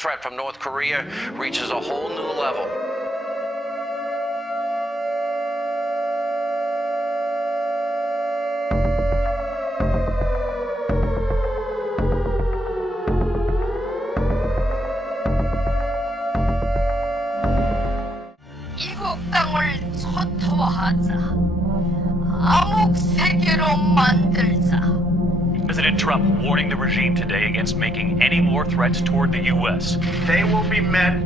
threat from North Korea reaches a whole new level. 이국 땅을 초토화하자. 암흑 세계로 만들자. President Trump warning the regime today against making any more threats toward the U.S. They will be met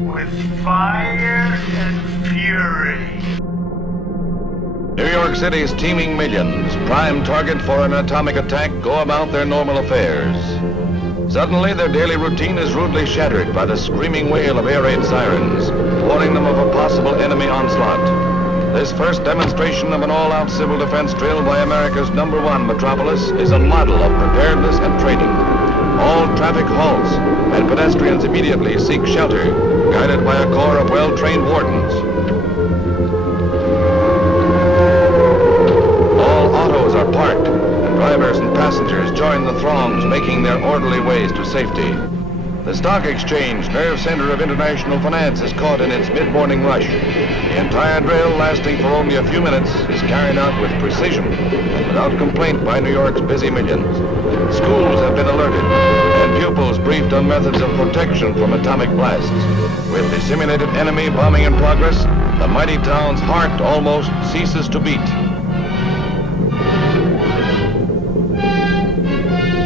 with fire and fury. New York City's teeming millions, prime target for an atomic attack, go about their normal affairs. Suddenly, their daily routine is rudely shattered by the screaming wail of air raid sirens, warning them of a possible enemy onslaught. This first demonstration of an all-out civil defense drill by America's #1 metropolis is a model of preparedness and training. All traffic halts, and pedestrians immediately seek shelter, guided by a corps of well-trained wardens. All autos are parked, and drivers and passengers join the throngs, making their orderly ways to safety. The stock exchange, nerve center of international finance, is caught in its mid-morning rush. The entire drill, lasting for only a few minutes, is carried out with precision and without complaint by New York's busy millions. Schools have been alerted, and pupils briefed on methods of protection from atomic blasts. With the simulated enemy bombing in progress, the mighty town's heart almost ceases to beat.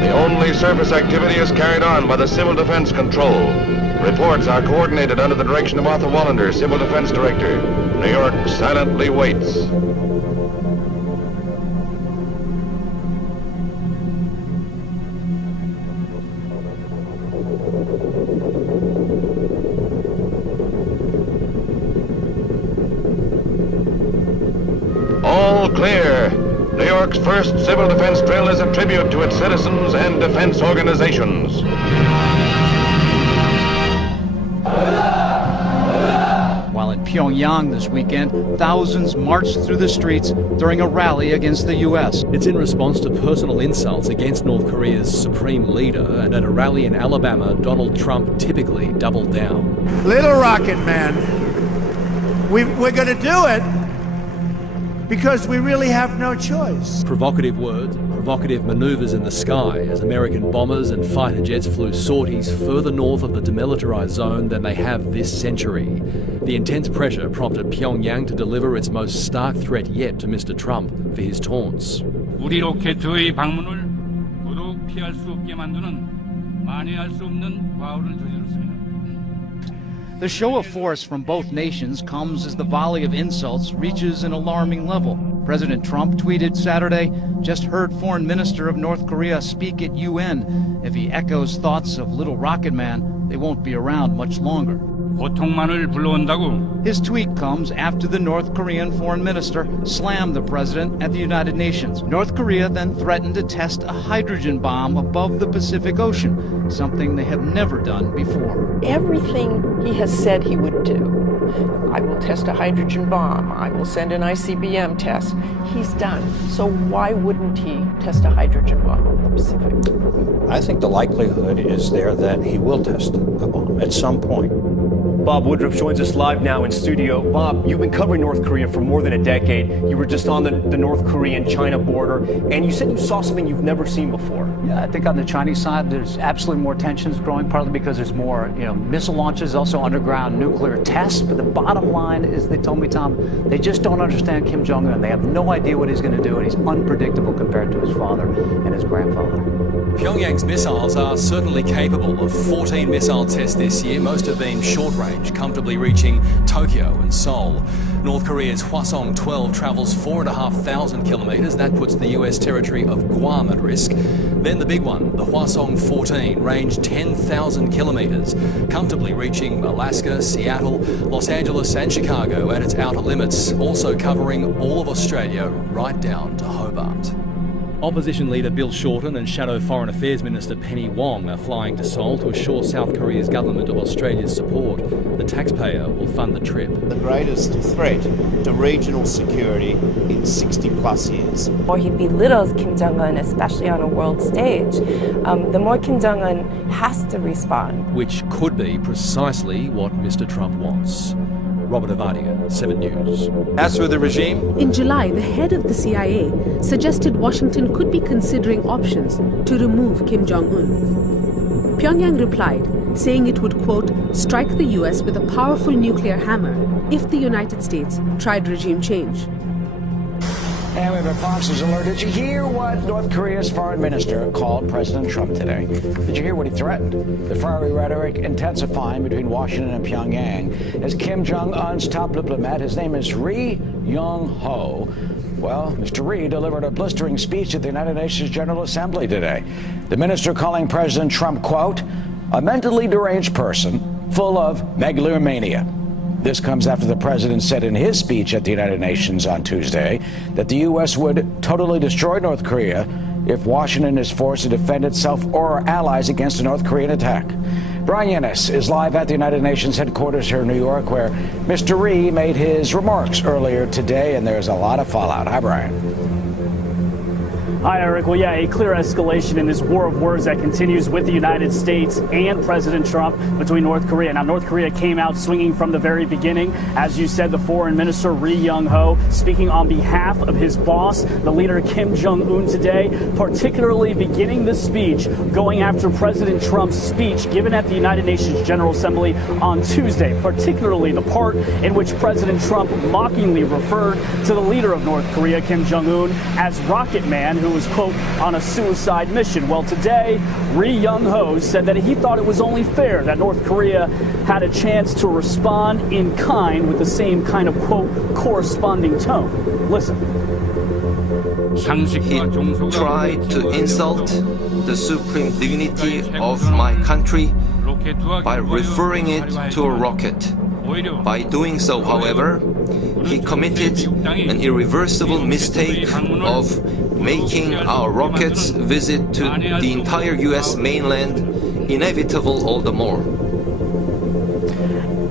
The only surface activity is carried on by the Civil Defense Control. Reports are coordinated under the direction of Arthur Wallander, Civil Defense Director. New York silently waits. All clear. New York's first civil defense drill is a tribute to its citizens and defense organizations. While in Pyongyang this weekend, thousands marched through the streets during a rally against the U.S. It's in response to personal insults against North Korea's supreme leader, and at a rally in Alabama, Donald Trump typically doubled down. Little Rocket Man, we're going to do it because we really have no choice. Provocative words, provocative maneuvers in the sky as American bombers and fighter jets flew sorties further north of the demilitarized zone than they have this century. The intense pressure prompted Pyongyang to deliver its most stark threat yet to Mr. Trump for his taunts. 우리 로켓의 방문을 더더욱 피할 수 없게 만드는 만회할 수 없는 과오를 저질렀습니다. The show of force from both nations comes as the volley of insults reaches an alarming level. President Trump tweeted Saturday, "Just heard Foreign Minister of North Korea speak at UN. If he echoes thoughts of Little Rocket Man, they won't be around much longer." 고통만을 불러온다고. His tweet comes after the North Korean foreign minister slammed the president at the United Nations. North Korea then threatened to test a hydrogen bomb above the Pacific Ocean, something they have never done before. Everything he has said he would do. I will test a hydrogen bomb. I will send an ICBM test. He's done. So why wouldn't he test a hydrogen bomb over the Pacific? I think the likelihood is there that he will test a bomb at some point. Bob Woodruff joins us live now in studio. Bob, you've been covering North Korea for more than a decade. You were just on the North Korean-China border, and you said you saw something you've never seen before. Yeah, I think on the Chinese side, there's absolutely more tensions growing, partly because there's more, missile launches, also underground nuclear tests. But the bottom line is, they told me, Tom, they just don't understand Kim Jong-un. They have no idea what he's going to do, and he's unpredictable compared to his father and his grandfather. Pyongyang's missiles are certainly capable of 14 missile tests this year, most have been short-range, comfortably reaching Tokyo and Seoul. North Korea's Hwasong-12 travels 4,500 kilometres. That puts the US territory of Guam at risk. Then the big one, the Hwasong-14, range 10,000 kilometres, comfortably reaching Alaska, Seattle, Los Angeles and Chicago at its outer limits, also covering all of Australia right down to Hobart. Opposition leader Bill Shorten and Shadow Foreign Affairs Minister Penny Wong are flying to Seoul to assure South Korea's government of Australia's support. The taxpayer will fund the trip. The greatest threat to regional security in 60 plus years. The more he belittles Kim Jong-un, especially on a world stage, the more Kim Jong-un has to respond. Which could be precisely what Mr. Trump wants. Robert Avadia, 7 News. As for the regime? In July, the head of the CIA suggested Washington could be considering options to remove Kim Jong-un. Pyongyang replied, saying it would, quote, strike the US with a powerful nuclear hammer if the United States tried regime change. And we have a Fox News alert. Did you hear what North Korea's foreign minister called President Trump today? Did you hear what he threatened? The fiery rhetoric intensifying between Washington and Pyongyang as Kim Jong-un's top diplomat, his name is Ri Yong-ho. Well, Mr. Ri delivered a blistering speech at the United Nations General Assembly today. The minister calling President Trump, quote, a mentally deranged person full of megalomania. This comes after the president said in his speech at the United Nations on Tuesday that the U.S. would totally destroy North Korea if Washington is forced to defend itself or allies against a North Korean attack. Brian Yennis is live at the United Nations headquarters here in New York, where Mr. Ri made his remarks earlier today, and there's a lot of fallout. Hi, Brian. Hi, Eric. Well, yeah, a clear escalation in this war of words that continues with the United States and President Trump between North Korea. Now, North Korea came out swinging from the very beginning. As you said, the foreign minister, Ri Yong-ho, speaking on behalf of his boss, the leader Kim Jong-un today, particularly beginning the speech, going after President Trump's speech given at the United Nations General Assembly on Tuesday, particularly the part in which President Trump mockingly referred to the leader of North Korea, Kim Jong-un, as Rocket Man, who was, quote, on a suicide mission. Well, today, Ri Yong-ho said that he thought it was only fair that North Korea had a chance to respond in kind with the same kind of, quote, corresponding tone. Listen. He tried to insult the supreme dignity of my country by referring it to a rocket. By doing so, however, he committed an irreversible mistake of making our rockets visit to the entire U.S. mainland inevitable all the more.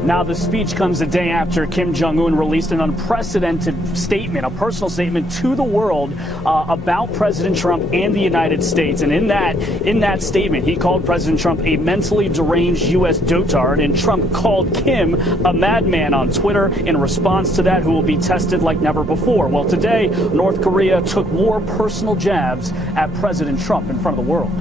Now, the speech comes a day after Kim Jong-un released an unprecedented statement, a personal statement to the world about President Trump and the United States. And in that statement, he called President Trump a mentally deranged U.S. dotard, and Trump called Kim a madman on Twitter in response to that, who will be tested like never before. Well, today, North Korea took more personal jabs at President Trump in front of the world.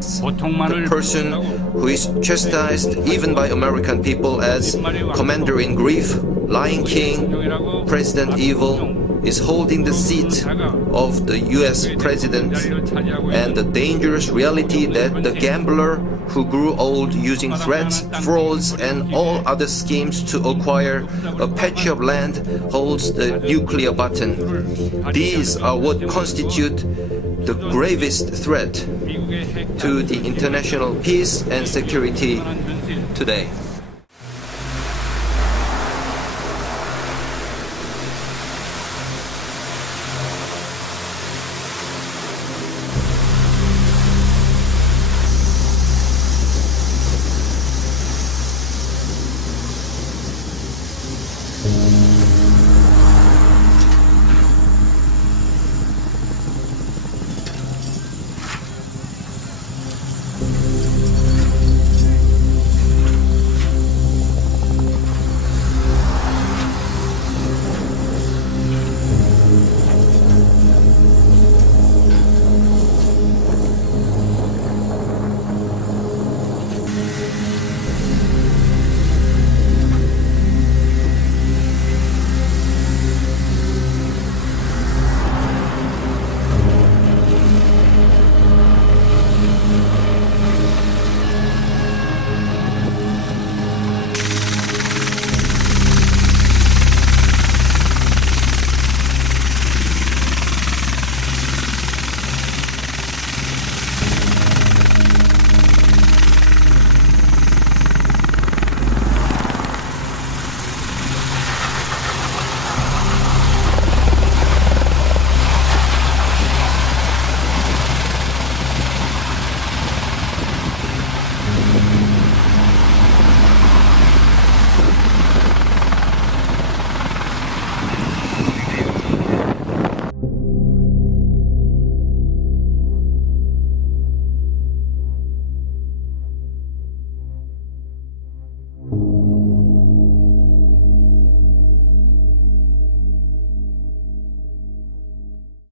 The person who is chastised even by American people as Commander-in-Chief, Lion King, President Evil, is holding the seat of the US President, and the dangerous reality that the gambler who grew old using threats, frauds, and all other schemes to acquire a patch of land holds the nuclear button. These are what constitute the gravest threat to the international peace and security today.